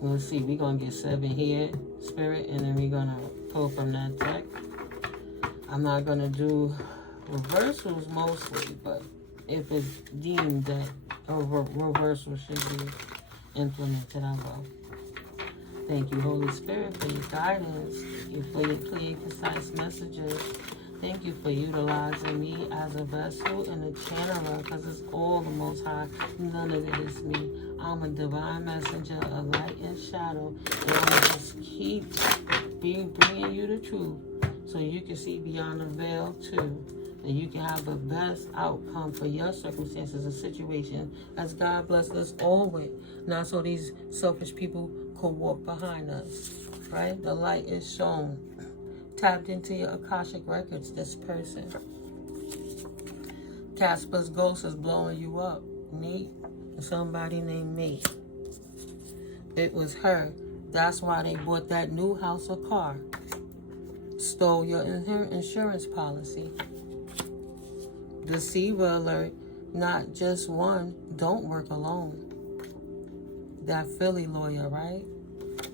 We'll see. We're going to get 7 here, Spirit, and then we're going to pull from that deck. I'm not going to do reversals mostly, but if it's deemed that a reversal should be implemented, I will. Thank you, Holy Spirit, for your guidance. Thank you for your clear, concise messages. Thank you for utilizing me as a vessel and a channeler, because it's all the Most High. None of it is me. I'm a divine messenger of light and shadow, and I'm going to just keep bringing you the truth so you can see beyond the veil too, and you can have the best outcome for your circumstances and situation, as God blessed us all with. Not so these selfish people could walk behind us, right? The light is shown. Tapped into your Akashic records, this person. Casper's ghost is blowing you up. Nate, somebody named Nate. It was her. That's why they bought that new house or car. Stole your insurance policy. Deceiver alert. Not just one. Don't work alone. That Philly lawyer, right?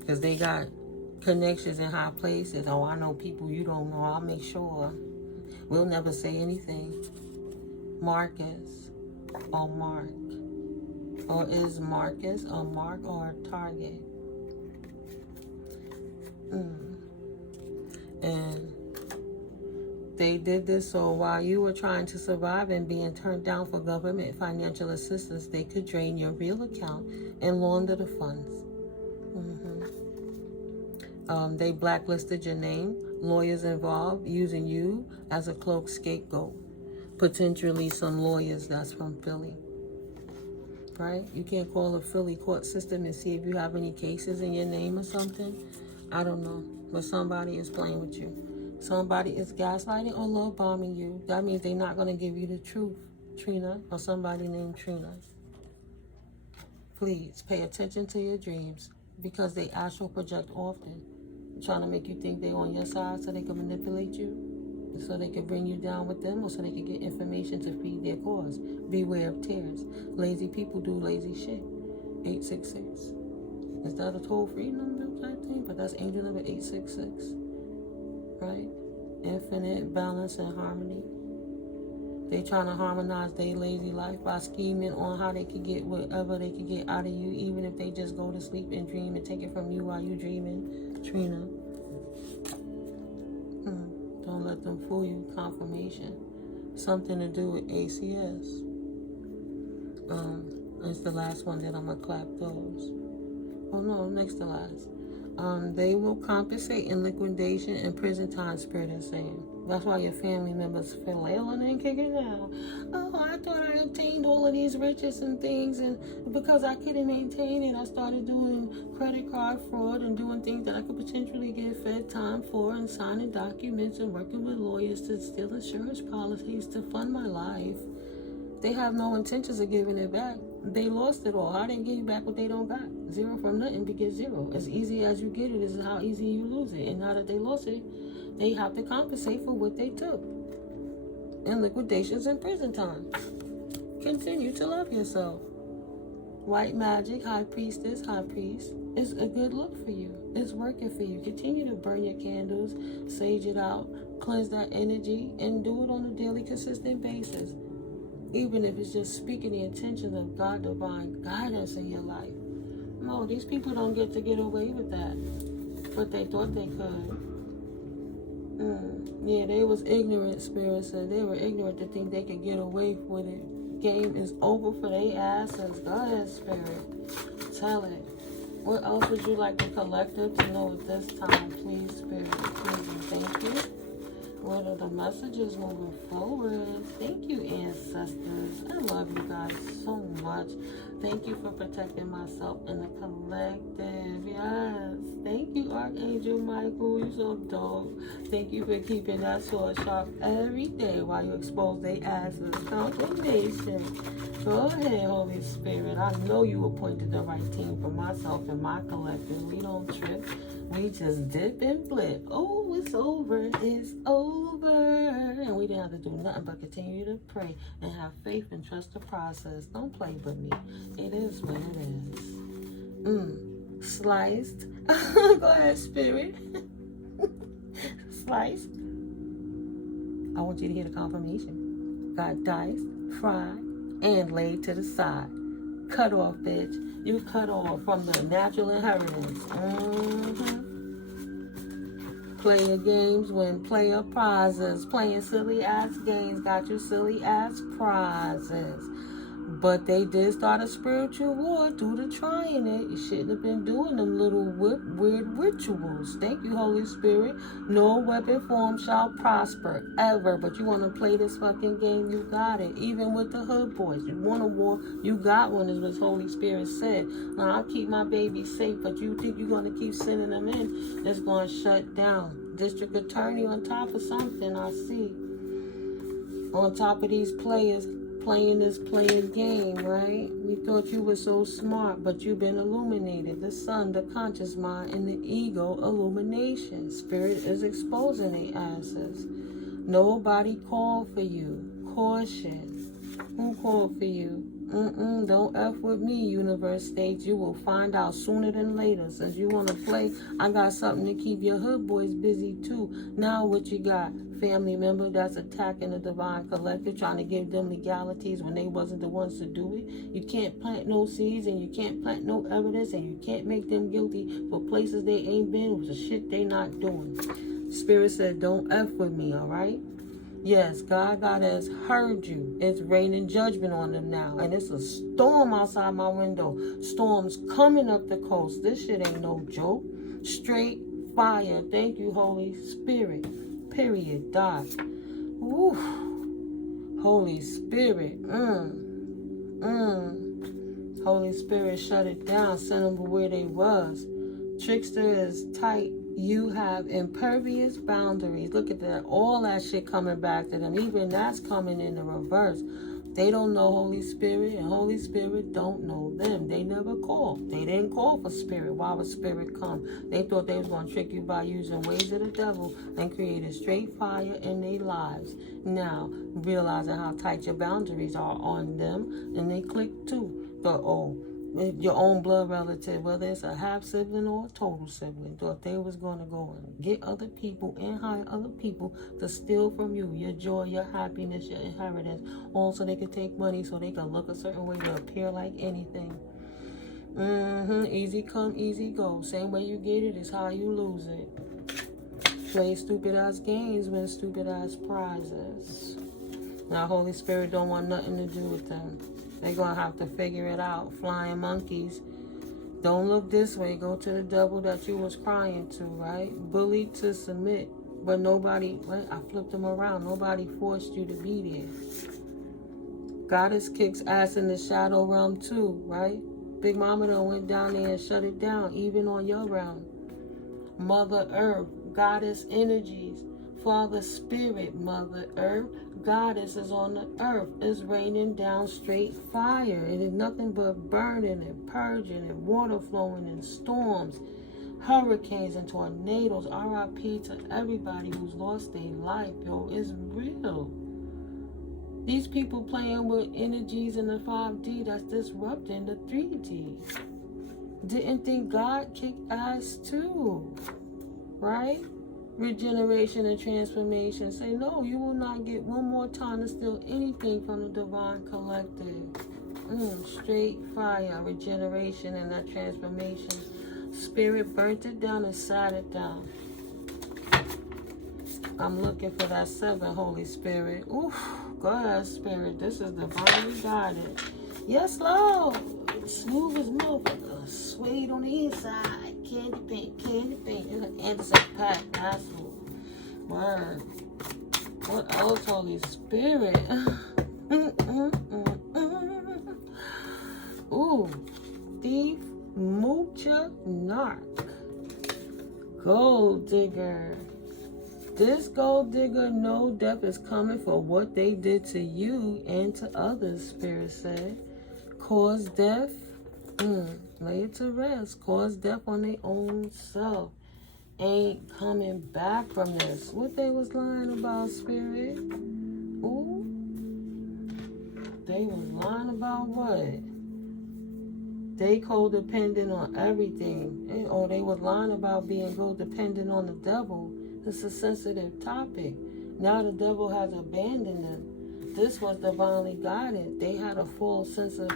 Because they got connections in high places. Oh, I know people you don't know. I'll make sure. We'll never say anything. Marcus or Mark. Or is Marcus a Mark or a target? And they did this so while you were trying to survive and being turned down for government financial assistance, they could drain your real account and launder the funds. They blacklisted your name, lawyers involved, using you as a cloak scapegoat. Potentially some lawyers that's from Philly, right? You can't call a Philly court system and see if you have any cases in your name or something. I don't know, but somebody is playing with you. Somebody is gaslighting or love bombing you. That means they're not going to give you the truth, Trina, or somebody named Trina. Please pay attention to your dreams, because they astral project often, trying to make you think they're on your side so they can manipulate you, so they can bring you down with them, or so they can get information to feed their cause. Beware of tears. Lazy people do lazy shit. 866. Is that a toll-free number type thing? But that's angel number 866. Right? Infinite balance and harmony. They trying to harmonize their lazy life by scheming on how they could get whatever they could get out of you, even if they just go to sleep and dream and take it from you while you dreaming. Trina. Don't let them fool you. Confirmation. Something to do with ACS. It's the last one that I'm going to clap those. Oh no, next to last. They will compensate in liquidation and prison time, Spirit is saying. That's why your family members flailing and kicking out. Oh, I thought I obtained all of these riches and things, and because I couldn't maintain it, I started doing credit card fraud and doing things that I could potentially get fed time for, and signing documents and working with lawyers to steal insurance policies to fund my life. They have no intentions of giving it back. They lost it all. How they give you back what they don't got? Zero from nothing begets zero. As easy as you get it is how easy you lose it. And now that they lost it, they have to compensate for what they took. And liquidations and prison time. Continue to love yourself. White magic, high priestess, high priest. It's a good look for you. It's working for you. Continue to burn your candles, sage it out, cleanse that energy, and do it on a daily, consistent basis. Even if it's just speaking the intentions of God, divine guidance in your life. No, these people don't get to get away with that. But they thought they could. Yeah, they was ignorant, Spirit said. They were ignorant to think they could get away with it. Game is over for their asses. Go ahead, Spirit. Tell it. What else would you like the collective to know at this time? Please, Spirit. Please and thank you. What are the messages moving forward? Thank you, ancestors. I love you guys so much. Thank you for protecting myself and the collective. Yes. Thank you, Archangel Michael. You're so dope. Thank you for keeping that sword sharp every day while you expose their asses. Confirmation. Go ahead, Holy Spirit. I know you appointed the right team for myself and my collective. We don't trip. We just dip and flip. Oh, it's over. It's over. And we didn't have to do nothing but continue to pray and have faith and trust the process. Don't play with me. It is what it is. sliced. Go ahead, spirit. Sliced. I want you to hear the confirmation. Got diced, fried, and laid to the side. Cut off, bitch. You cut off from the natural inheritance. Player games win player prizes. Playing silly ass games got you silly ass prizes. But they did start a spiritual war due to trying it. You shouldn't have been doing them little weird rituals. Thank you, Holy Spirit. No weapon form shall prosper, ever. But you want to play this fucking game, you got it. Even with the hood boys. You want a war, you got one, is what Holy Spirit said. Now, I'll keep my baby safe, but you think you're going to keep sending them in, it's going to shut down. District attorney on top of something, I see. On top of these players playing this playing game, right? You thought you were so smart, but you've been illuminated. The sun, the conscious mind, and the ego illumination. Spirit is exposing the asses. Nobody called for you. Caution. Who called for you? Don't F with me, universe states. You will find out sooner than later. Since you want to play, I got something to keep your hood boys busy too. Now what you got? Family member that's attacking the divine collective, trying to give them legalities when they wasn't the ones to do it. You can't plant no seeds, and you can't plant no evidence, and you can't make them guilty for places they ain't been with the shit they not doing. Spirit said, don't F with me, all right? Yes, God has heard you. It's raining judgment on them now. And it's a storm outside my window. Storms coming up the coast. This shit ain't no joke. Straight fire. Thank you, Holy Spirit. Period. Dot. Woo. Holy Spirit. Holy Spirit, shut it down. Send them to where they was. Trickster is tight. You have impervious boundaries. Look at that. All that shit coming back to them. Even that's coming in the reverse. They don't know Holy Spirit, and Holy Spirit don't know them. They never called. They didn't call for Spirit. Why would Spirit come? They thought they was going to trick you by using ways of the devil and create a straight fire in their lives. Now, realizing how tight your boundaries are on them, and they click too. Your own blood relative, whether it's a half sibling or a total sibling, thought they was going to go and get other people and hire other people to steal from you your joy, your happiness, your inheritance, all so they could take money, so they could look a certain way to appear like anything. Easy come, easy go. Same way you get it is how you lose it. Play stupid ass games, win stupid ass prizes. Now Holy Spirit don't want nothing to do with them. They're going to have to figure it out. Flying monkeys. Don't look this way. Go to the devil that you was crying to, right? Bullied to submit. But nobody, I flipped them around. Nobody forced you to be there. Goddess kicks ass in the shadow realm too, right? Big Mama done went down there and shut it down, even on your realm. Mother Earth, Goddess energies. Father Spirit, Mother Earth. Goddess is on the earth. It's raining down straight fire. It is nothing but burning and purging and water flowing and storms, hurricanes and tornadoes. R.I.P. to everybody who's lost their life, yo. It's real. These people playing with energies in the 5D that's disrupting the 3D. Didn't think God kicked ass too, right? Regeneration and transformation. Say, no, you will not get one more time to steal anything from the divine collective. Straight fire, regeneration and that transformation. Spirit burnt it down and sat it down. I'm looking for that 7, Holy Spirit. Oof, go ahead, Spirit. This is divinely guided. Yes, Lord. Smooth as motherfucker. Suede on the inside. Candy paint. It's an Anderson pack. That's word. What else, Holy Spirit? Ooh. Thief, moocher, narc. Gold digger. This gold digger, no death is coming for what they did to you and to others, Spirit said. Cause death. Lay it to rest. Cause death on their own self. Ain't coming back from this. What they was lying about, Spirit? Ooh. They was lying about what? They codependent on everything. Or they was lying about being codependent on the devil. It's a sensitive topic. Now the devil has abandoned them. This was divinely guided. They had a full sense of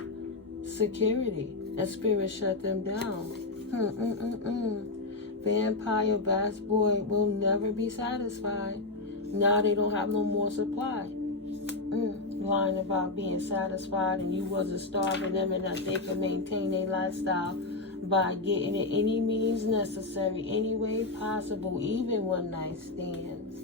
security. And spirit shut them down. Vampire bass boy will never be satisfied. Now they don't have no more supply. Lying about being satisfied and you wasn't starving them and that they could maintain their lifestyle by getting it any means necessary, any way possible, even one night stands.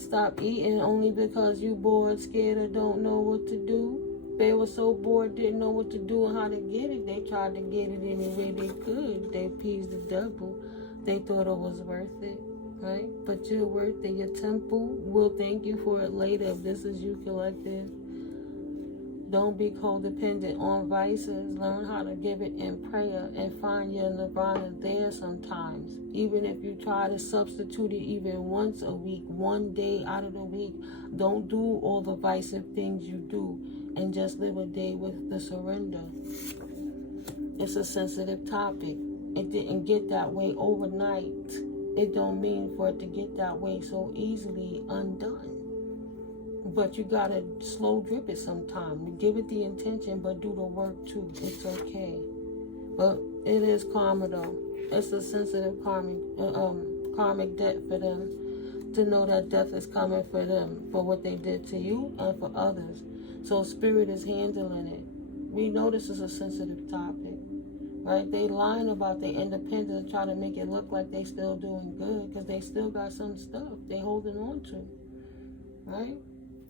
Stop eating only because you bored, scared, or don't know what to do. They were so bored, didn't know what to do and how to get it. They tried to get it any way they could. They appeased the devil. They thought it was worth it, right? But you're worth it. Your temple will thank you for it later if this is you collective. Don't be codependent on vices. Learn how to give it in prayer and find your nirvana there sometimes. Even if you try to substitute it even once a week, one day out of the week, don't do all the divisive things you do and just live a day with the surrender. It's a sensitive topic. It didn't get that way overnight. It don't mean for it to get that way so easily undone. But you gotta slow drip it sometime. Give it the intention, but do the work too. It's okay. But it is karma though. It's a sensitive karmic debt for them to know that death is coming for them, for what they did to you and for others. So spirit is handling it. We know this is a sensitive topic, right? They lying about their independence, trying to make it look like they still doing good because they still got some stuff they holding on to, right?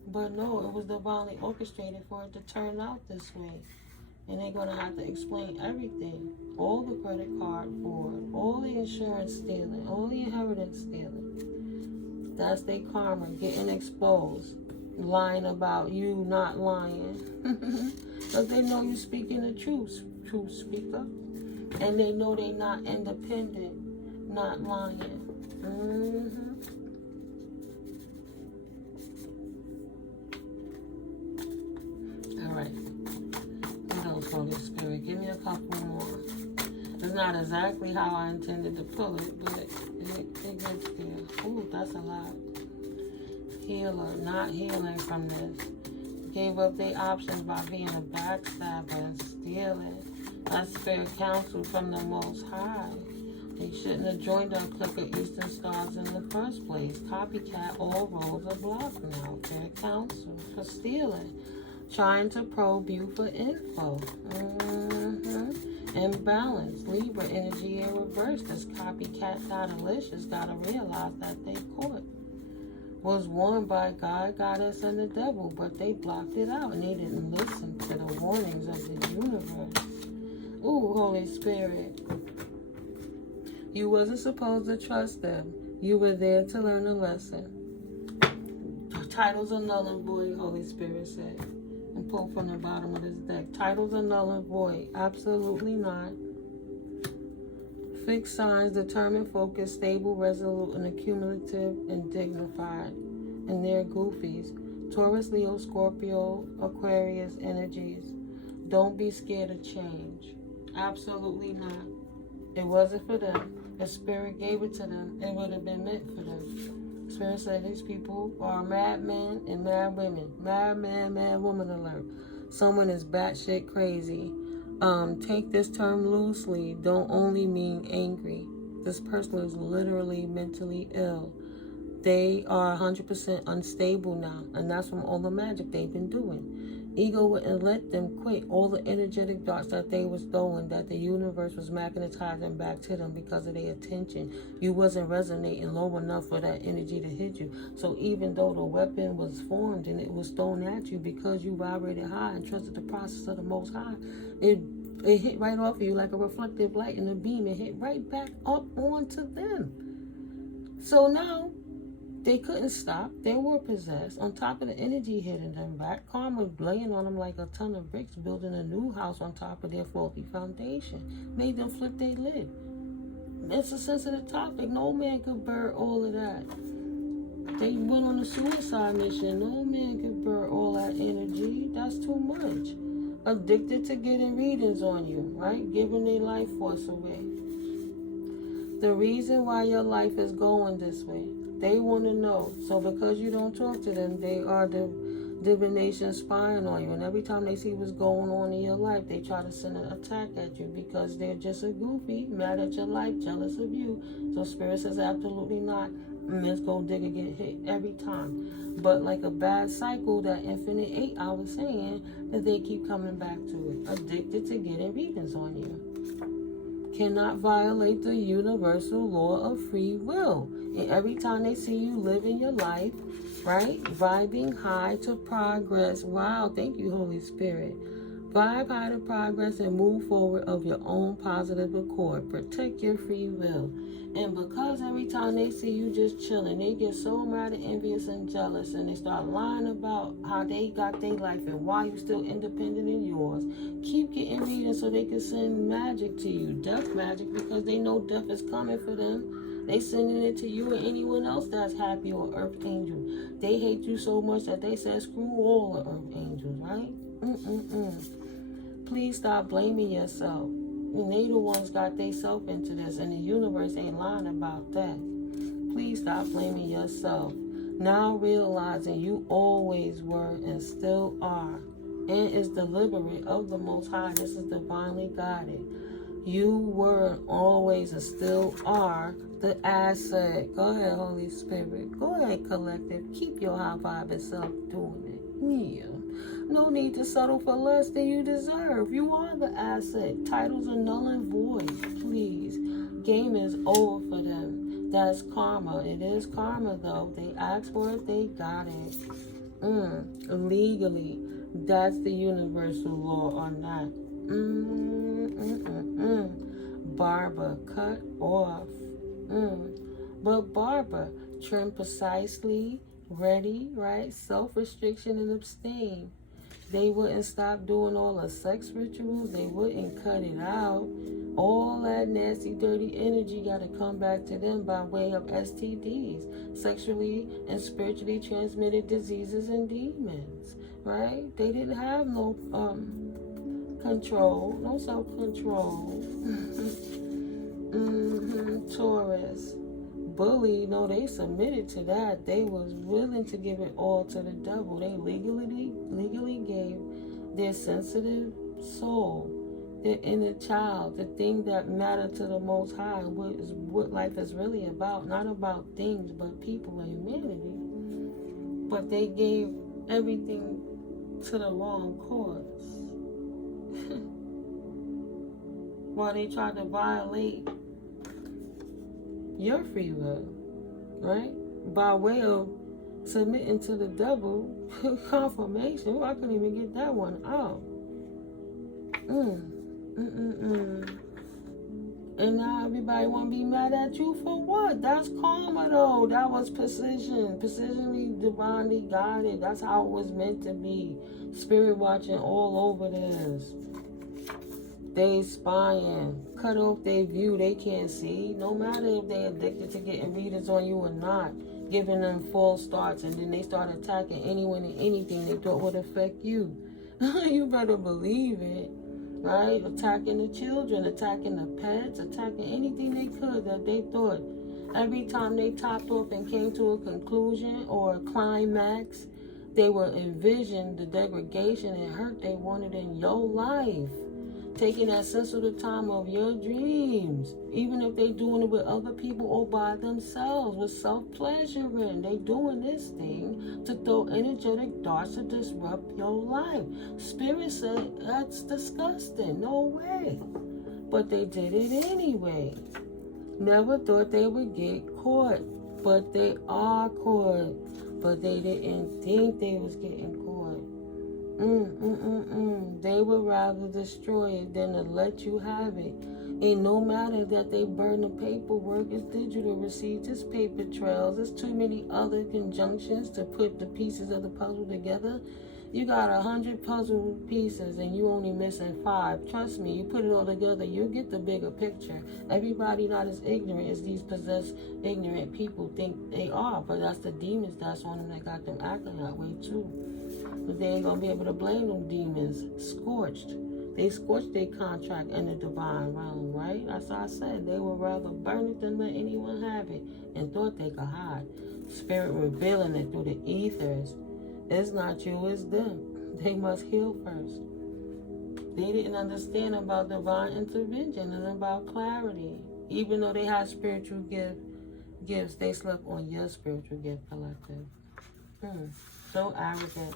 But no, it was divinely orchestrated for it to turn out this way. And they're going to have to explain everything. All the credit card fraud, all the insurance stealing, all the inheritance stealing. That's their karma, getting exposed. Lying about you not lying. Because they know you speaking the truth speaker. And they know they not independent, not lying. Alright. What else, Holy Spirit? Give me a couple more. It's not exactly how I intended to pull it, but it gets there. Ooh, that's a lot. Healer, not healing from this. Gave up their options by being a backstabber, stealing. That's spirit counsel from the Most High. They shouldn't have joined our clique of Eastern Stars in the first place. Copycat, all roads are blocked now. Fair counsel for stealing. Trying to probe you for info. Imbalance. Libra energy in reverse. This copycat delicious gotta realize that they caught. Was warned by God, Goddess, and the devil, but they blocked it out and they didn't listen to the warnings of the universe. Ooh, Holy Spirit. You wasn't supposed to trust them. You were there to learn a lesson. Titles are null and void, Holy Spirit said. And pull from the bottom of this deck. Titles are null and void. Absolutely not. Fixed signs, determined, focused, stable, resolute, and accumulative, and dignified. And they're goofies. Taurus, Leo, Scorpio, Aquarius energies. Don't be scared of change. Absolutely not. It wasn't for them. If Spirit gave it to them, it would have been meant for them. Spirit said these people are mad men and mad women. Mad man, mad woman alert. Someone is batshit crazy. Take this term loosely. Don't only mean angry. This person is literally mentally ill. They are 100% unstable now. And that's from all the magic they've been doing. Ego wouldn't let them quit all the energetic darts that they was throwing, that the universe was magnetizing back to them because of their attention. You wasn't resonating low enough for that energy to hit you. So even though the weapon was formed and it was thrown at you because you vibrated high and trusted the process of the Most High, it hit right off of you like a reflective light in a beam. It hit right back up onto them. So now, they couldn't stop. They were possessed. On top of the energy hitting them back, karma laying on them like a ton of bricks, building a new house on top of their faulty foundation. Made them flip their lid. It's a sensitive topic. No man could bear all of that. They went on a suicide mission. No man could bear all that energy. That's too much. addicted to getting readings on you, right? Giving their life force away. The reason why your life is going this way, they want to know. So because you don't talk to them, they are the divination spying on you. And every time they see what's going on in your life, they try to send an attack at you because they're just a goofy, mad at your life, jealous of you. So Spirit says absolutely not. Miss Gold Digger get hit every time. But like a bad cycle, that Infinite 8 I was saying, that they keep coming back to it. Addicted to getting readings on you. Cannot violate the universal law of free will. And every time they see you living your life, right? Vibing high to progress. Wow, thank you, Holy Spirit. Vibe high to progress and move forward of your own positive accord. Protect your free will. And because every time they see you just chilling, they get so mad and envious and jealous, and they start lying about how they got their life and why you still independent in yours. Keep getting readings so they can send magic to you. Death magic, because they know death is coming for them. They sending it to you and anyone else that's happy or earth angel. They hate you so much that they said screw all the earth angels, right? Please stop blaming yourself. And they the ones got they self into this, and the universe ain't lying about that. Please stop blaming yourself. Now realizing you always were and still are, and is deliberate of the Most High. This is divinely guided. You were always and still are the asset. Go ahead, Holy Spirit. Go ahead, collective. Keep your high vibe self doing it. Yeah. No need to settle for less than you deserve. You are the asset. Titles are null and void. Please. Game is over for them. That's karma. It is karma, though. They asked for it. They got it. Legally. That's the universal law on that. Barber, cut off. But barber, trim precisely, ready, right? Self-restriction and abstain. They wouldn't stop doing all the sex rituals. They wouldn't cut it out. All that nasty, dirty energy got to come back to them by way of STDs, sexually and spiritually transmitted diseases and demons, right? They didn't have no control, no self-control. Taurus. Bully, no, they submitted to that. They was willing to give it all to the devil. They legally gave their sensitive soul, their inner child, the thing that mattered to the Most High, what life is really about. Not about things, but people and humanity. But they gave everything to the wrong cause. While they tried to violate your free will, right? By way of submitting to the devil, confirmation. I couldn't even get that one out. And now everybody want to be mad at you for what? That's karma, though. That was precision. Precisionally, divinely guided. That's how it was meant to be. Spirit watching all over this. They spying, cut off their view, they can't see. No matter if they addicted to getting readers on you or not, giving them false starts, and then they start attacking anyone and anything they thought would affect you. You better believe it, right? Attacking the children, attacking the pets, attacking anything they could that they thought. Every time they topped off and came to a conclusion or a climax, they would envision the degradation and hurt they wanted in your life. Taking that sensitive time of your dreams, even if they doing it with other people or by themselves, with self-pleasuring. They doing this thing to throw energetic darts to disrupt your life. Spirit said, that's disgusting. No way. But they did it anyway. Never thought they would get caught. But they are caught. But they didn't think they was getting caught. They would rather destroy it than to let you have it. And no matter that they burn the paperwork, it's digital receipts, it's paper trails, there's too many other conjunctions to put the pieces of the puzzle together. You got 100 puzzle pieces and you only missing 5. Trust me, you put it all together, you'll get the bigger picture. Everybody not as ignorant as these possessed, ignorant people think they are, but that's the demons that's on them that got them acting that way too. But they ain't going to be able to blame them demons. Scorched. They scorched their contract in the divine realm, right? That's what I said. They would rather burn it than let anyone have it, and thought they could hide. Spirit revealing it through the ethers. It's not you, it's them. They must heal first. They didn't understand about divine intervention and about clarity. Even though they had spiritual gifts, they slept on your spiritual gift, collective. So arrogant.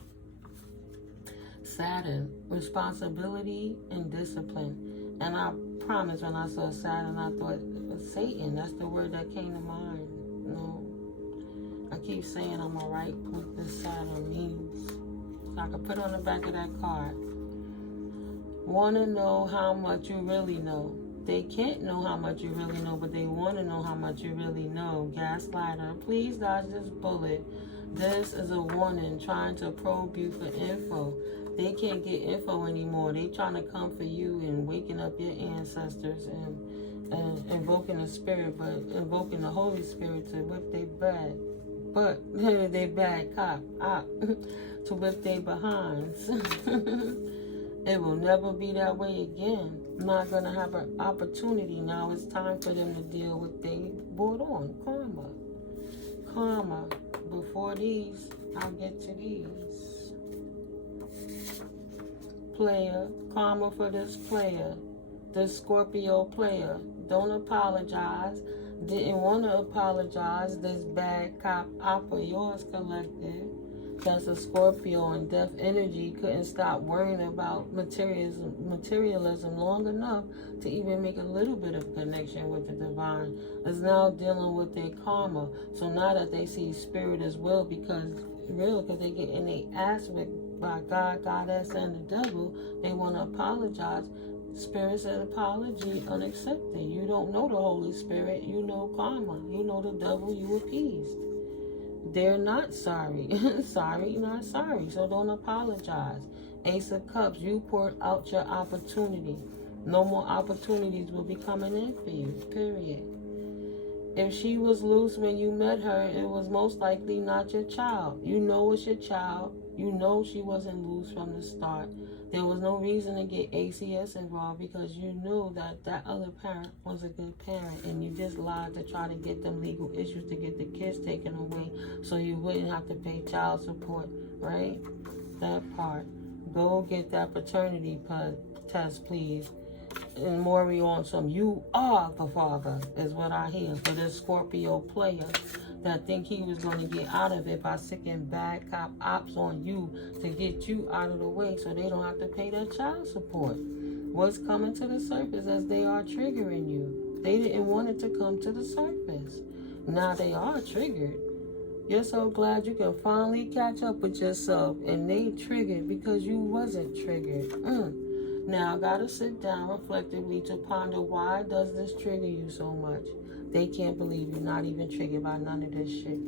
Saturn, responsibility and discipline. And I promise when I saw Saturn, I thought Satan. That's the word that came to mind. No, I keep saying I'm gonna write what this Saturn means, so I can put on the back of that card. Want to know how much you really know. They can't know how much you really know, but they want to know how much you really know. Gaslighter, please dodge this bullet. This is a warning trying to probe you for info. They can't get info anymore. They trying to come for you and waking up your ancestors and invoking the spirit, but invoking the Holy Spirit to whip their bad. But they bad cop to whip their behinds. It will never be that way again. I'm not going to have an opportunity. Now it's time for them to deal with they brought on. Karma. Before these, I'll get to these. Player. Karma for this player. This Scorpio player. Don't apologize. Didn't want to apologize. This bad cop opera, yours, collective. That's a Scorpio and death energy couldn't stop worrying about materialism long enough to even make a little bit of connection with the divine. Is now dealing with their karma. So now that they see spirit as well, because they get in their ass whipped by God, Goddess, and the devil, they want to apologize. Spirit said apology unaccepted. You don't know the Holy Spirit, you know karma. You know the devil you appeased. They're not sorry. Sorry, not sorry. So don't apologize. Ace of Cups, you poured out your opportunity. No more opportunities will be coming in for you, period. If she was loose when you met her, it was most likely not your child. You know it's your child. You know she wasn't loose from the start. There was no reason to get ACS involved because you knew that that other parent was a good parent, and you just lied to try to get them legal issues to get the kids taken away so you wouldn't have to pay child support, right? That part. Go get that paternity test, please. And Maury on some, you are the father, is what I hear for this Scorpio player that think he was going to get out of it by sicking bad cop ops on you to get you out of the way so they don't have to pay their child support. What's coming to the surface as they are triggering you? They didn't want it to come to the surface. Now they are triggered. You're so glad you can finally catch up with yourself, and they triggered because you wasn't triggered. Now I gotta sit down reflectively to ponder, why does this trigger you so much? They can't believe you're not even triggered by none of this shit.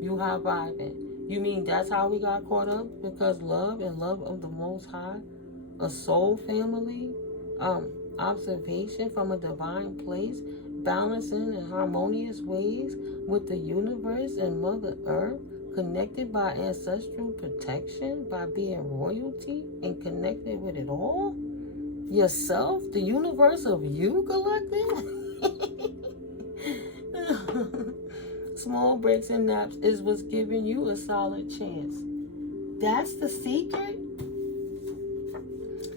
You high vibing. You mean that's how we got caught up? Because love and love of the Most High, a soul family, observation from a divine place, balancing in harmonious ways with the universe and Mother Earth, connected by ancestral protection, by being royalty and connected with it all? Yourself, the universe of you, collective? Small breaks and naps is what's giving you a solid chance. That's the secret?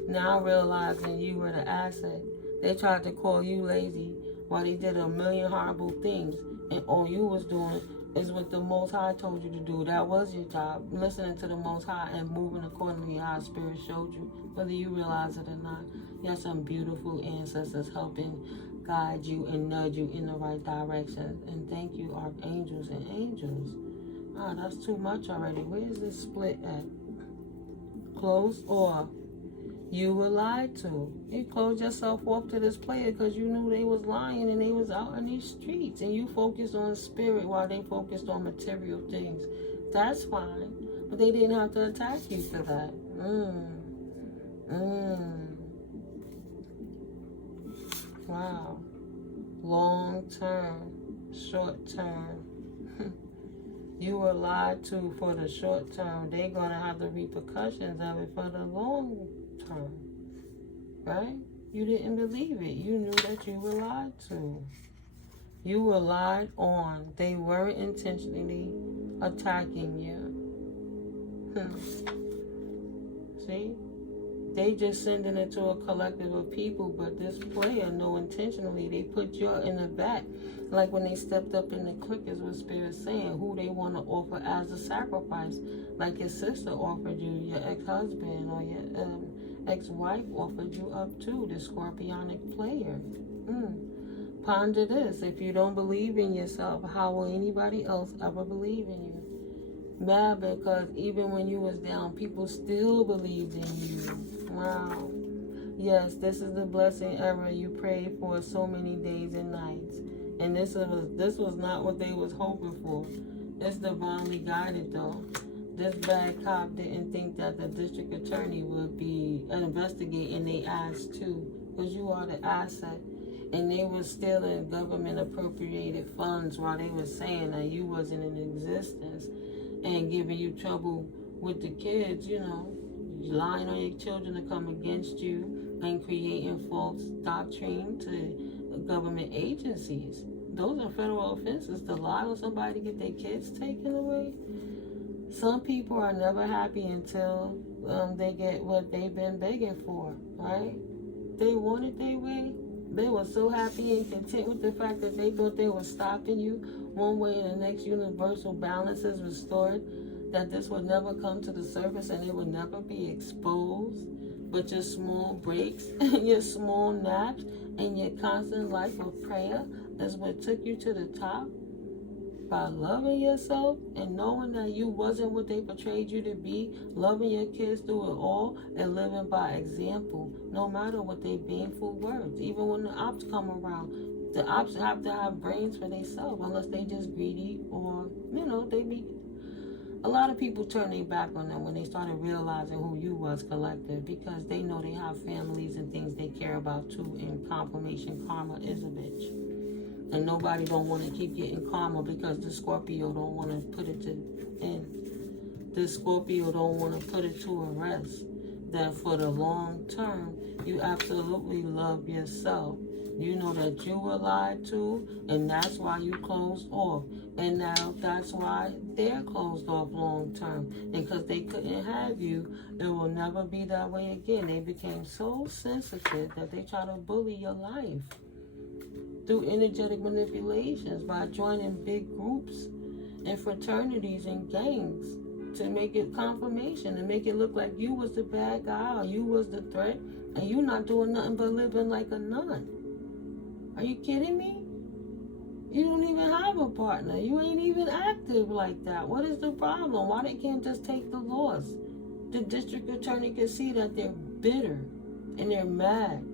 Now realizing you were the asset. They tried to call you lazy while they did a million horrible things, and all you was doing is what the Most High told you to do. That was your job, listening to the Most High and moving accordingly how Spirit showed you, whether you realize it or not. You have some beautiful ancestors helping guide you and nudge you in the right direction. And thank you, archangels and angels. That's too much already. Where is this split at? Close or you were lied to. You closed yourself off to this player because you knew they was lying and they was out in these streets, and you focused on spirit while they focused on material things. That's fine, but they didn't have to attack you for that. Wow. Long term, short term. You were lied to for the short term. They're going to have the repercussions of it for the long term. Right? You didn't believe it. You knew that you were lied to. You were lied on. They weren't intentionally attacking you. See? They just sending it to a collective of people, but this player know intentionally they put you in the back. Like when they stepped up in the clickers with Spirit saying who they want to offer as a sacrifice. Like your sister offered you, your ex-husband or your ex-wife offered you up to, the scorpionic player. Ponder this. If you don't believe in yourself, how will anybody else ever believe in you? Mad because even when you was down, people still believed in you. Wow. Yes, this is the blessing era you prayed for so many days and nights. And this was not what they was hoping for. It's divinely guided though. This bad cop didn't think that the district attorney would be investigating they ass too. Because you are the asset. And they were stealing government appropriated funds while they were saying that you wasn't in existence. And giving you trouble with the kids, you know, lying on your children to come against you and creating false doctrine to government agencies. Those are federal offenses. To lie on somebody to get their kids taken away. Some people are never happy until they get what they've been begging for, right? They wanted their way. They were so happy and content with the fact that they thought they were stopping you one way and the next universal balance is restored, that this would never come to the surface and it would never be exposed. But your small breaks, your small naps, and your constant life of prayer is what took you to the top. By loving yourself and knowing that you wasn't what they portrayed you to be, loving your kids through it all, and living by example, no matter what they baneful words. Even when the ops come around, the ops have to have brains for themselves, unless they just greedy or, you know, they be... A lot of people turn their back on them when they started realizing who you was collective, because they know they have families and things they care about too, and confirmation karma is a bitch. And nobody don't want to keep getting karma because the Scorpio don't want to put it to end. The Scorpio don't want to put it to a rest. That for the long term, you absolutely love yourself. You know that you were lied to, and that's why you closed off. And now that's why they're closed off long term. Because they couldn't have you, it will never be that way again. They became so sensitive that they try to bully your life through energetic manipulations by joining big groups and fraternities and gangs to make it confirmation and make it look like you was the bad guy or you was the threat and you not doing nothing but living like a nun. Are you kidding me? You don't even have a partner. You ain't even active like that. What is the problem? Why they can't just take the loss? The district attorney can see that they're bitter and they're mad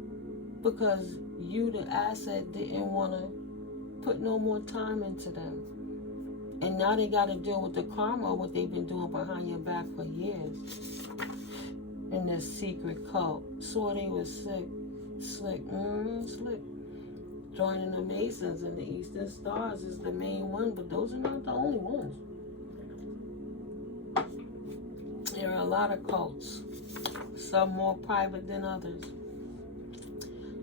because you, the asset, didn't want to put no more time into them. And now they got to deal with the karma of what they've been doing behind your back for years. In this secret cult. Swore they was slick. Joining the Masons and the Eastern Stars is the main one, but those are not the only ones. There are a lot of cults. Some more private than others.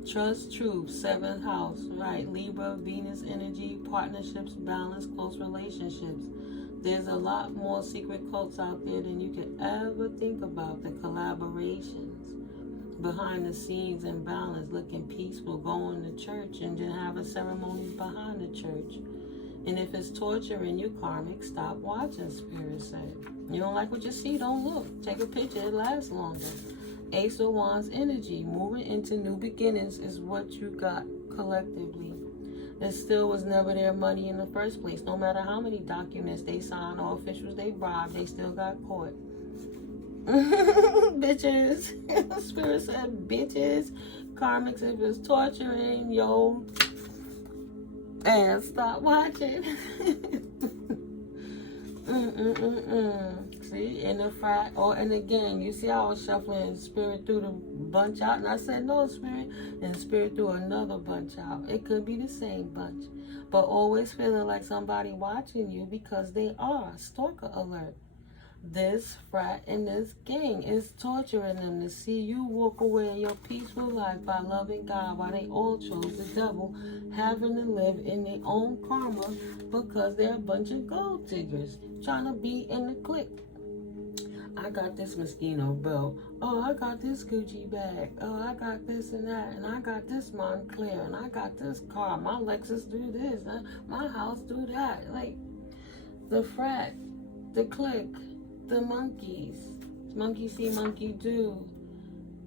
Trust, truth, 7th house, right? Libra, Venus energy, partnerships, balance, close relationships. There's a lot more secret cults out there than you could ever think about. The collaborations, behind the scenes and balance, looking peaceful, going to church and then having ceremonies behind the church. And if it's torturing you, karmic, stop watching, Spirit said. You don't like what you see, don't look. Take a picture, it lasts longer. Ace of Wands energy, moving into new beginnings is what you got collectively. It still was never their money in the first place. No matter how many documents they signed or officials they bribed, they still got caught. Bitches. Spirit said bitches. Karmics, if it's torturing, yo, and stop watching. See, and the fact, and again, you see how I was shuffling Spirit through the bunch out. And I said, no, Spirit. And Spirit threw another bunch out. It could be the same bunch. But always feeling like somebody watching you, because they are. Stalker alert. This frat and this gang is torturing them to see you walk away in your peaceful life by loving God, while they all chose the devil, having to live in their own karma because they're a bunch of gold diggers trying to be in the clique. I got this mosquito belt. Oh, I got this Gucci bag. Oh, I got this and that. And I got this Montclair. And I got this car. My Lexus do this. My house do that. Like, the frat, the clique, the monkeys. Monkey see, monkey do.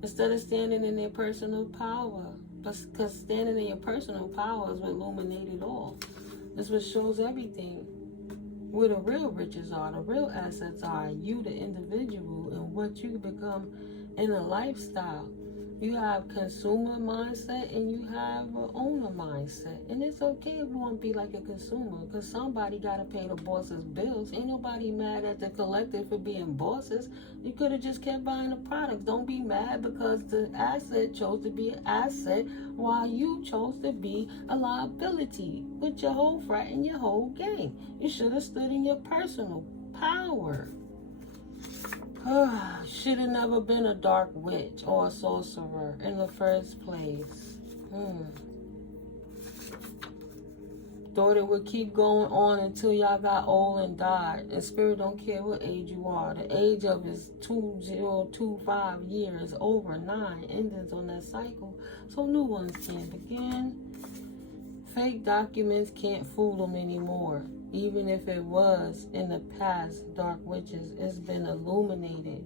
Instead of standing in their personal power. Because standing in your personal power is what illuminated all. This what shows everything. Where the real riches are, the real assets are, you the individual, and what you become in a lifestyle. You have consumer mindset and you have an owner mindset. And it's okay if you want to be like a consumer, because somebody got to pay the boss's bills. Ain't nobody mad at the collective for being bosses. You could have just kept buying the products. Don't be mad because the asset chose to be an asset while you chose to be a liability with your whole frat and your whole gang. You should have stood in your personal power. Should have never been a dark witch or a sorcerer in the first place. Thought it would keep going on until y'all got old and died. And Spirit don't care what age you are. The age of is 2025 years, over 9 endings on that cycle. So new ones can begin. Fake documents can't fool them anymore. Even if it was in the past, dark witches, it's been illuminated.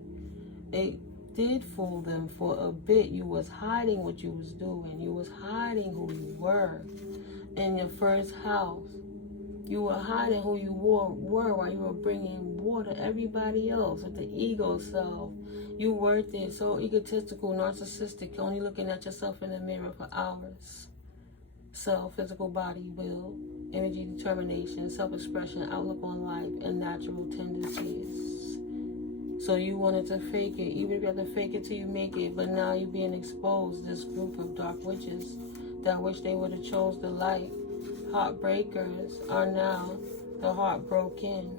It did fool them for a bit. You was hiding what you was doing. You was hiding who you were in your first house. You were hiding who you were while you were bringing war to everybody else with the ego self. You worked it so egotistical, narcissistic, only looking at yourself in the mirror for hours. Self, physical body, will, energy, determination, self-expression, outlook on life, and natural tendencies. So you wanted to fake it, even if you have to fake it till you make it, but now you're being exposed, this group of dark witches that wish they would have chose the light. Heartbreakers are now the heartbroken.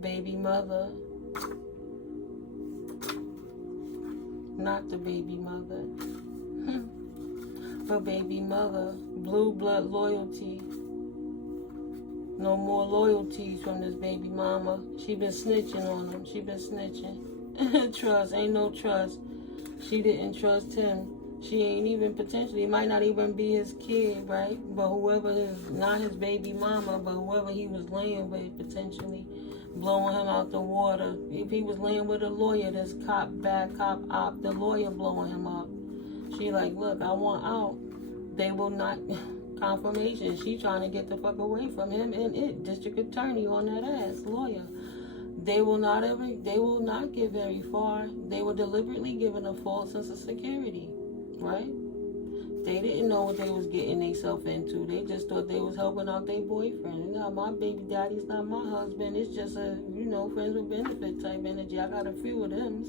Baby mother. Not the baby mother. But baby mother, blue blood loyalty. No more loyalties from this baby mama. She been snitching on him. She been snitching. Trust, ain't no trust. She didn't trust him. She ain't even potentially, might not even be his kid, right? But whoever is, not his baby mama, but whoever he was laying with, potentially blowing him out the water. If he was laying with a lawyer, this cop, bad cop, op, the lawyer blowing him up. She like, look, I want out. They will not, confirmation. She trying to get the fuck away from him and it. District attorney on that ass, lawyer. They will not get very far. They were deliberately given a false sense of security, right? They didn't know what they was getting themselves into. They just thought they was helping out their boyfriend. You know, my baby daddy's not my husband. It's just a, friends with benefit type energy. I got a few of them.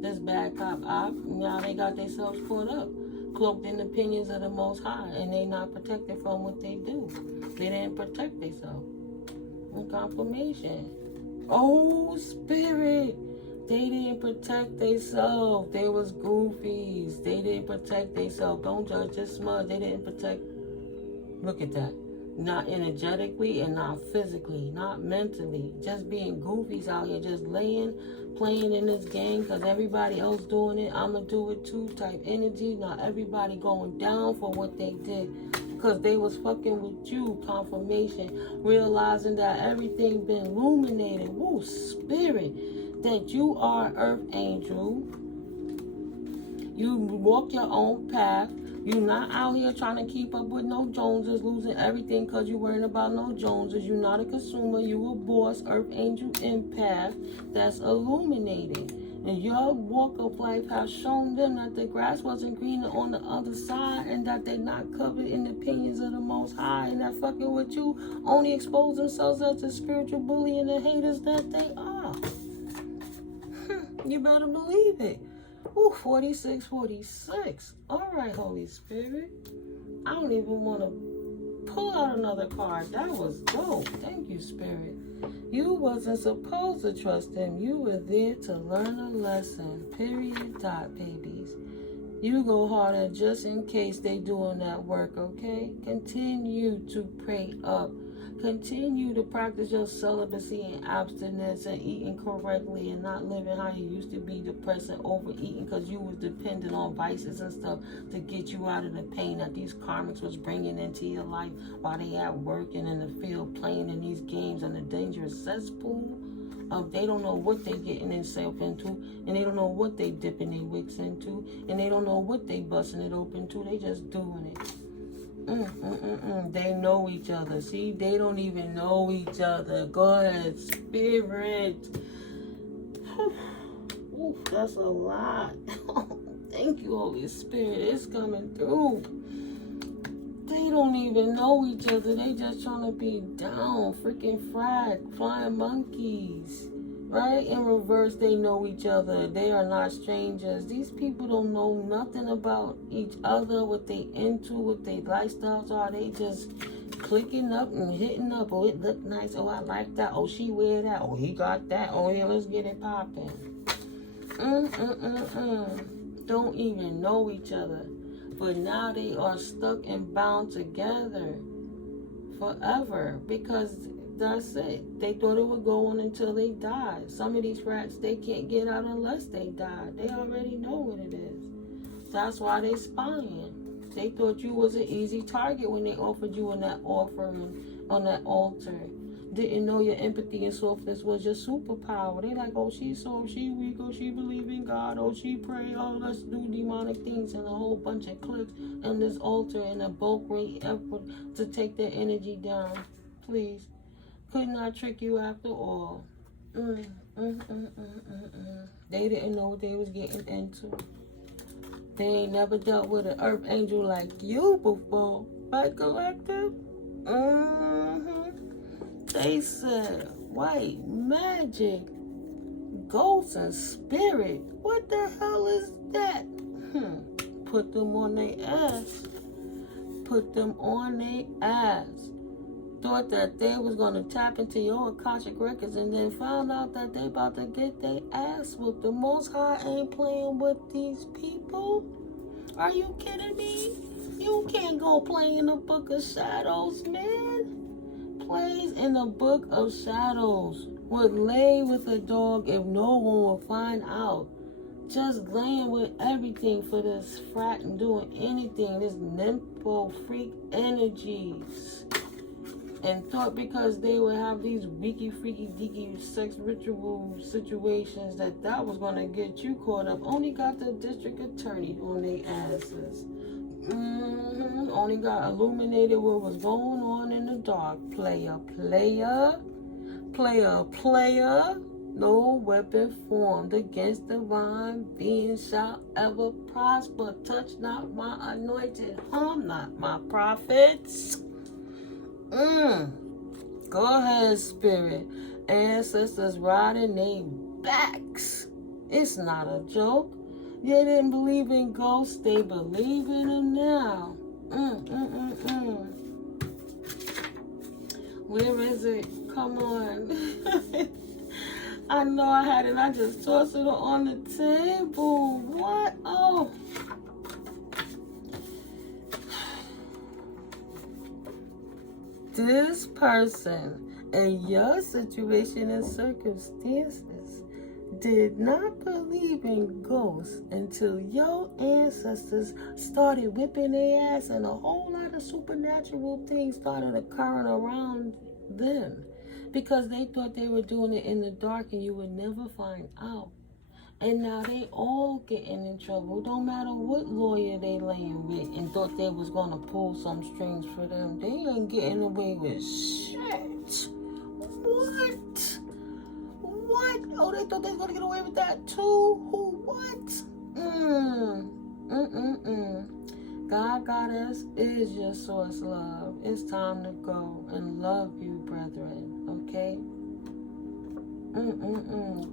This bad cop op. Now they got themselves caught up, cloaked in the opinions of the Most High, and they not protected from what they do. They didn't protect themselves. Confirmation. Oh, Spirit. They didn't protect themselves. They was goofies. They didn't protect themselves. Don't judge, just smudge. They didn't protect. Look at that. Not energetically and not physically, not mentally. Just being goofies out here, just playing in this game because everybody else doing it. I'ma do it too type energy. Not everybody going down for what they did because they was fucking with you. Confirmation. Realizing that everything been illuminated. Woo, Spirit. That you are Earth Angel. You walk your own path. You're not out here trying to keep up with no Joneses, losing everything because you're worrying about no Joneses. You're not a consumer. You a boss, Earth Angel empath that's illuminated. And your walk of life has shown them that the grass wasn't greener on the other side and that they're not covered in the opinions of the Most High and that fucking with you only expose themselves as the spiritual bully and the haters that they are. You better believe it. Ooh, 46, 46. All right, Holy Spirit. I don't even want to pull out another card. That was dope. Thank you, Spirit. You wasn't supposed to trust them. You were there to learn a lesson. Period. Dot, babies. You go harder just in case they doing that work, okay? Continue to pray up. Continue to practice your celibacy and abstinence and eating correctly and not living how you used to be, depressed and overeating because you was dependent on vices and stuff to get you out of the pain that these karmics was bringing into your life while they at work and in the field playing in these games in the dangerous cesspool. They don't know what they getting themselves into, and they don't know what they dipping their wicks into, and they don't know what they busting it open to. They just doing it. They know each other. See, they don't even know each other. Go ahead, Spirit. Oof, that's a lot. Thank you, Holy Spirit. It's coming through. They don't even know each other. They just trying to be down. Freaking frag. Flying monkeys. Right? In reverse, they know each other. They are not strangers. These people don't know nothing about each other, what they into, what their lifestyles are. They just clicking up and hitting up. Oh, it look nice. Oh, I like that. Oh, she wear that. Oh, he got that. Oh, yeah, let's get it popping. Don't even know each other. But now they are stuck and bound together forever because that's it. They thought it would go on until they died. Some of these rats, they can't get out unless they die. They already know what it is. That's why they spying. They thought you was an easy target when they offered you in that offering on that altar. Didn't know your empathy and softness was your superpower. They like, oh, she's soft, she weak, oh, she believe in God, oh, she pray, oh, let's do demonic things, and a whole bunch of clicks on this altar and a bulk rate effort to take their energy down. Please. Could not trick you after all. They didn't know what they was getting into. They ain't never dealt with an earth angel like you before, right, Collective? They said, white magic, ghosts and spirit. What the hell is that? Put them on their ass. Put them on their ass. Thought that they was going to tap into your Akashic records and then found out that they about to get their ass whooped. The Most High ain't playing with these people. Are you kidding me? You can't go play in the Book of Shadows, man. Plays in the Book of Shadows would lay with a dog if no one would find out. Just laying with everything for this frat and doing anything. This nympho freak energies. And thought because they would have these weaky, freaky, deaky sex ritual situations that was going to get you caught up. Only got the district attorney on their asses. Only got illuminated what was going on in the dark. Player. No weapon formed against divine beings shall ever prosper. Touch not my anointed, harm not my prophets. Go ahead, Spirit. Ancestors riding their backs. It's not a joke. They didn't believe in ghosts. They believe in them now. Where is it? Come on. I know I had it. I just tossed it on the table. What? Oh. This person and your situation and circumstances did not believe in ghosts until your ancestors started whipping their ass and a whole lot of supernatural things started occurring around them because they thought they were doing it in the dark and you would never find out. And now they all getting in trouble. Don't matter what lawyer they laying with and thought they was going to pull some strings for them. They ain't getting away with shit. What? Oh, they thought they was going to get away with that too? Who? What? GodGoddess is your source love. It's time to go and love you, brethren. Okay?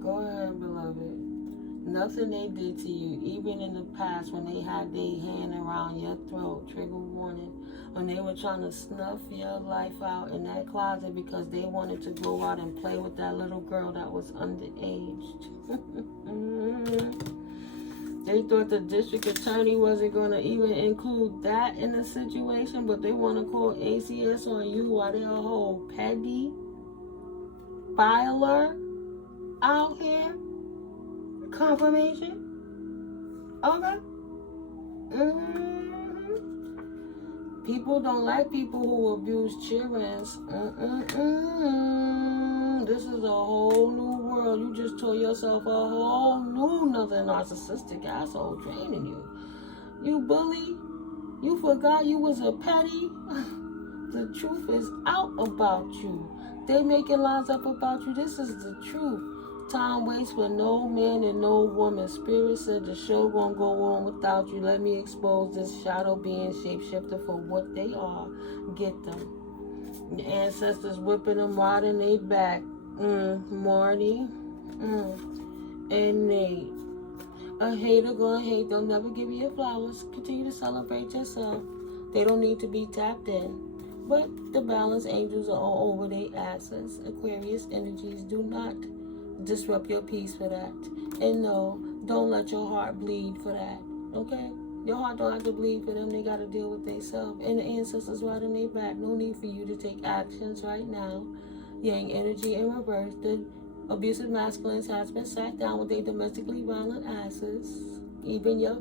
Go ahead, beloved. Nothing they did to you, even in the past when they had their hand around your throat, trigger warning, when they were trying to snuff your life out in that closet because they wanted to go out and play with that little girl that was underage. They thought the district attorney wasn't going to even include that in the situation, but they want to call ACS on you while they're a whole petty filer out here. Confirmation? Okay. People don't like people who abuse children. This is a whole new world. You just told yourself a whole new another narcissistic asshole training you. You bully. You forgot you was a petty. The truth is out about you. They making lies up about you. This is the truth. Time waits for no man and no woman. Spirit said the show won't go on without you. Let me expose this shadow being shapeshifter for what they are. Get them. The ancestors whipping them right in their back. Marty. And Nate. A hater gonna hate. They'll never give you your flowers. Continue to celebrate yourself. They don't need to be tapped in. But the balance angels are all over their asses. Aquarius energies do not disrupt your peace for that. And no, don't let your heart bleed for that. Okay? Your heart don't have to bleed for them. They got to deal with themselves. And the ancestors right in their back. No need for you to take actions right now. Yang energy in reverse. The abusive masculines has been sat down with their domestically violent asses. Even your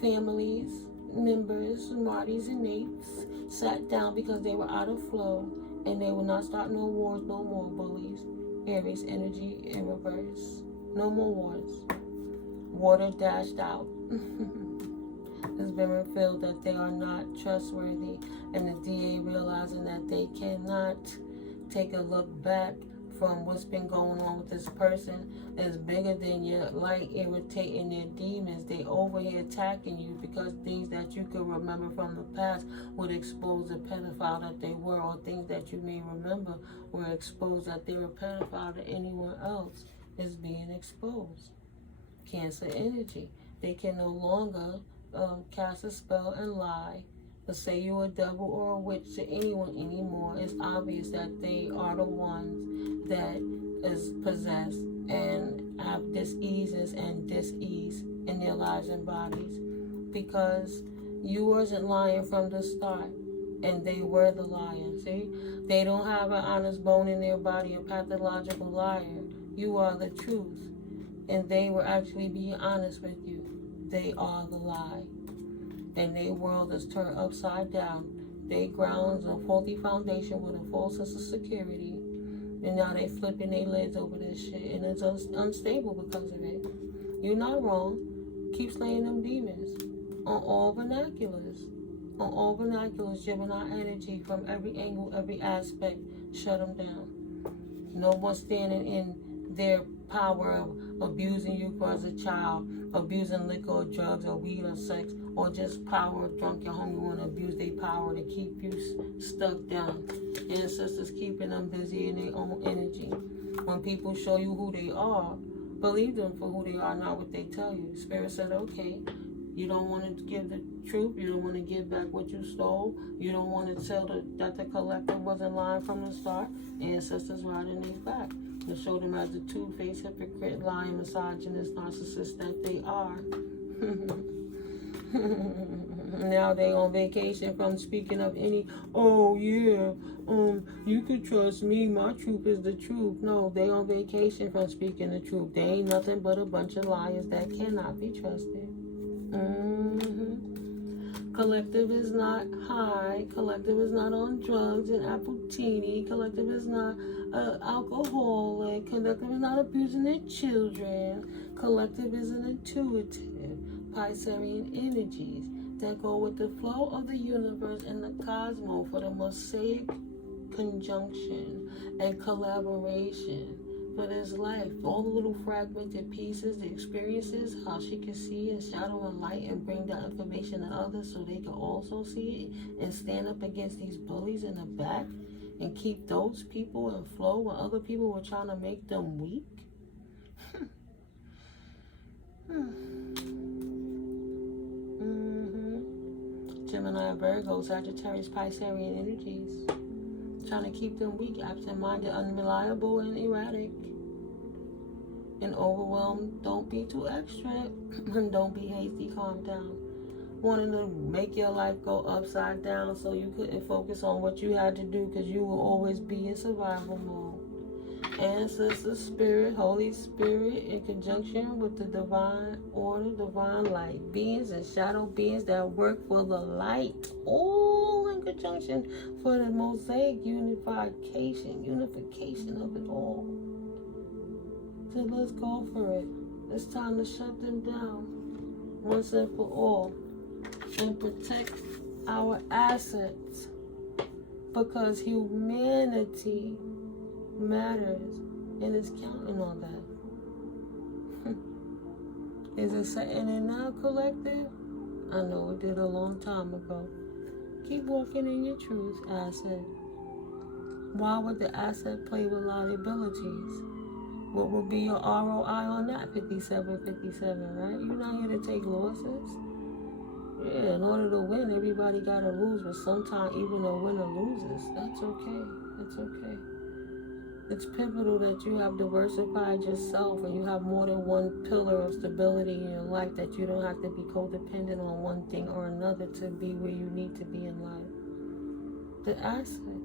families, members, Martys and Nates sat down because they were out of flow. And they will not start no wars, no more bullies. Aries energy in reverse. No more wars. Water dashed out. It's been revealed that they are not trustworthy, and the DA realizing that they cannot take a look back from what's been going on with this person is bigger than your light irritating their demons. They over here attacking you because things that you could remember from the past would expose the pedophile that they were, or things that you may remember were exposed that they were pedophile to anyone else is being exposed. Cancer energy. They can no longer cast a spell and lie, but say you're a devil or a witch to anyone anymore. It's obvious that they are the ones that is possessed and have diseases and dis-ease in their lives and bodies, because you wasn't lying from the start and they were the lion. See, they don't have an honest bone in their body, a pathological liar. You are the truth, and they were actually being honest with you. They are the lie, and their world is turned upside down. They grounds a faulty foundation with a false sense of security. And now they flipping their lids over this shit, and it's unstable because of it. You're not wrong. Keep slaying them demons. On all vernaculars. On all vernaculars, Gemini energy from every angle, every aspect. Shut them down. No one standing in their power of abusing you as a child, abusing liquor or drugs or weed or sex, or just power, drunk and hungry, want to abuse their power to keep you stuck down. Ancestors keeping them busy in their own energy. When people show you who they are, believe them for who they are, not what they tell you. Spirit said, okay, you don't want to give the truth, you don't want to give back what you stole, you don't want to tell that the collective wasn't lying from the start. Ancestors riding their back to show them as the two-faced hypocrite, lying, misogynist, narcissist that they are. Now they on vacation from speaking of any, oh yeah, you could trust me, my truth is the truth. No, they on vacation from speaking the truth. They ain't nothing but a bunch of liars that cannot be trusted. Collective is not high. Collective is not on drugs and appletini. Collective is not alcoholic. Collective is not abusing their children. Collective is an intuitive, Piscean energies that go with the flow of the universe and the cosmos for the Mosaic conjunction and collaboration for this life. All the little fragmented pieces, the experiences, how she can see in shadow and light and bring that information to others so they can also see it and stand up against these bullies in the back and keep those people in flow when other people were trying to make them weak. Gemini, Virgo, Sagittarius, Piscean energies. Trying to keep them weak, absent-minded, unreliable, and erratic. And overwhelmed. Don't be too extra. And don't be hasty. Calm down. Wanting to make your life go upside down so you couldn't focus on what you had to do because you will always be in survival mode. Ancestor spirit, Holy Spirit, in conjunction with the divine order, divine light beings and shadow beings that work for the light, all in conjunction for the mosaic unification of it all. So let's go for it. It's time to shut them down once and for all and protect our assets, because humanity matters and it's counting on that. Is it setting in now, collective? I know it did a long time ago. Keep walking in your truth, asset. Why would the asset play with liabilities? What would be your ROI on that? 57, right? You're not here to take losses. Yeah, in order to win, everybody gotta lose, but sometimes even a winner loses. That's okay. It's okay. It's pivotal that you have diversified yourself and you have more than one pillar of stability in your life, that you don't have to be codependent on one thing or another to be where you need to be in life. The asset.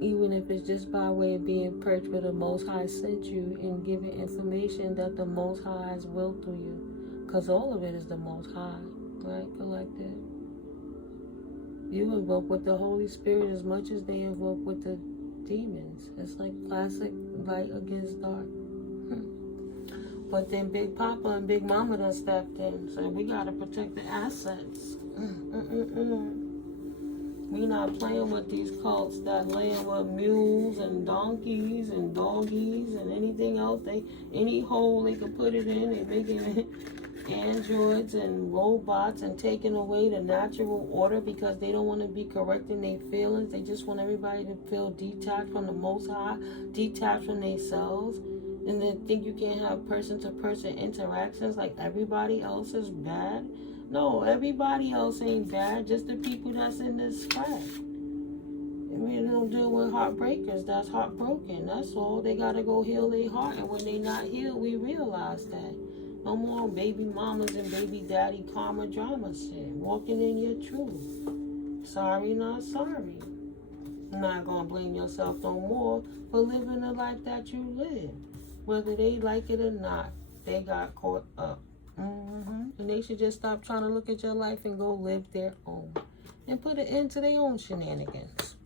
Even if it's just by way of being perched where the Most High sent you and giving information that the Most High has willed through you. Because all of it is the Most High, right, collective? You invoke with the Holy Spirit as much as they invoke with the demons. It's like classic light against dark. But then Big Papa and Big Mama done stepped in, so we gotta protect the assets. We not playing with these cults that laying with mules and donkeys and doggies and anything else. Any hole they can put it in, they making androids and robots and taking away the natural order because they don't want to be correcting their feelings. They just want everybody to feel detached from the Most High, detached from themselves, and then think you can't have person-to-person interactions like everybody else is bad. No, everybody else ain't bad, just the people that's in this crack. We don't deal with heartbreakers that's heartbroken. That's all. They gotta go heal their heart, and when they not healed, we realize that. No more baby mamas and baby daddy karma drama shit. Walking in your truth. Sorry, not sorry. You're not gonna blame yourself no more for living the life that you live. Whether they like it or not, they got caught up. And they should just stop trying to look at your life and go live their own. And put an end to their own shenanigans.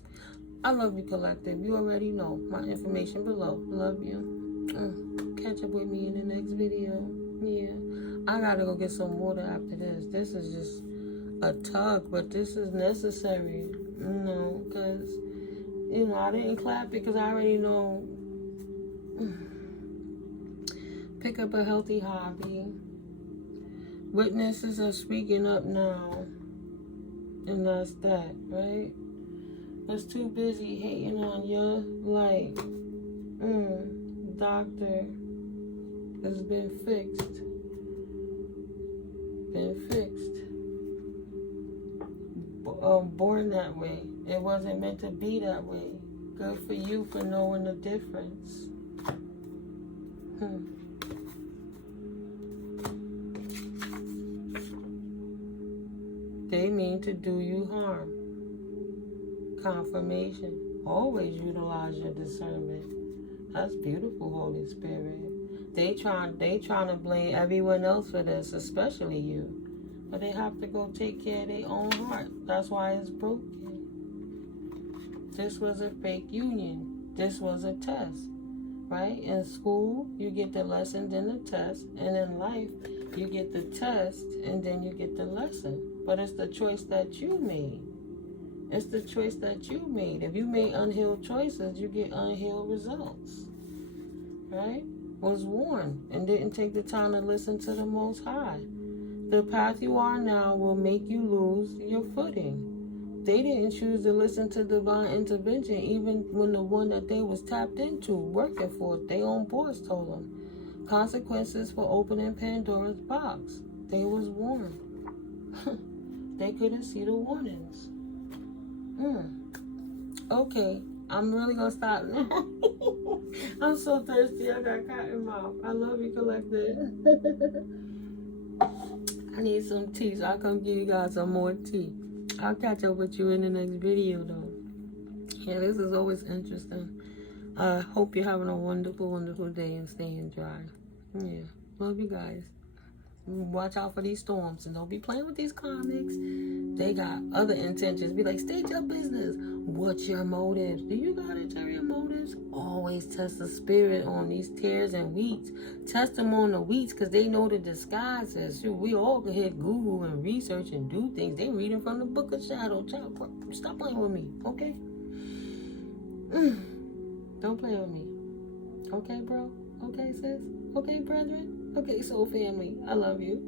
I love you, collective. You already know. My information below. Love you. Catch up with me in the next video. Yeah. I gotta go get some water after this. This is just a tug, but this is necessary. Because, I didn't clap it because I already know. Pick up a healthy hobby. Witnesses are speaking up now. And that's that, right? It's too busy hating on your life. Doctor has been fixed. Born that way. It wasn't meant to be that way. Good for you for knowing the difference. They mean to do you harm. Confirmation. Always utilize your discernment. That's beautiful, Holy Spirit. They trying to blame everyone else for this, especially you. But they have to go take care of their own heart. That's why it's broken. This was a fake union. This was a test. Right? In school, you get the lesson, then the test. And in life, you get the test, and then you get the lesson. But it's the choice that you made. It's the choice that you made. If you made unhealed choices, you get unhealed results. Right? Was warned and didn't take the time to listen to the Most High. The path you are now will make you lose your footing. They didn't choose to listen to divine intervention, even when the one that they was tapped into, working for, their own boss told them. consequences for opening Pandora's box. They was warned. They couldn't see the warnings. Okay, I'm really gonna stop now. I'm so thirsty. I got cotton mouth. I love you, Collective. I need some tea, so I'll come give you guys some more tea. I'll catch up with you in the next video, though. Yeah, this is always interesting. I hope you're having a wonderful, wonderful day and staying dry. Yeah, love you guys. Watch out for these storms and don't be playing with these comics. They got other intentions. Be like, state your business. What's your motives? Do you got ulterior motives? Always test the spirit on these tares and wheats. Test them on the wheats because they know the disguises. We all can hit Google and research and do things. They reading from the book of shadow. Stop playing with me, okay? Don't play with me. Okay, bro? Okay, sis? Okay, brethren? Okay, soul family. I love you.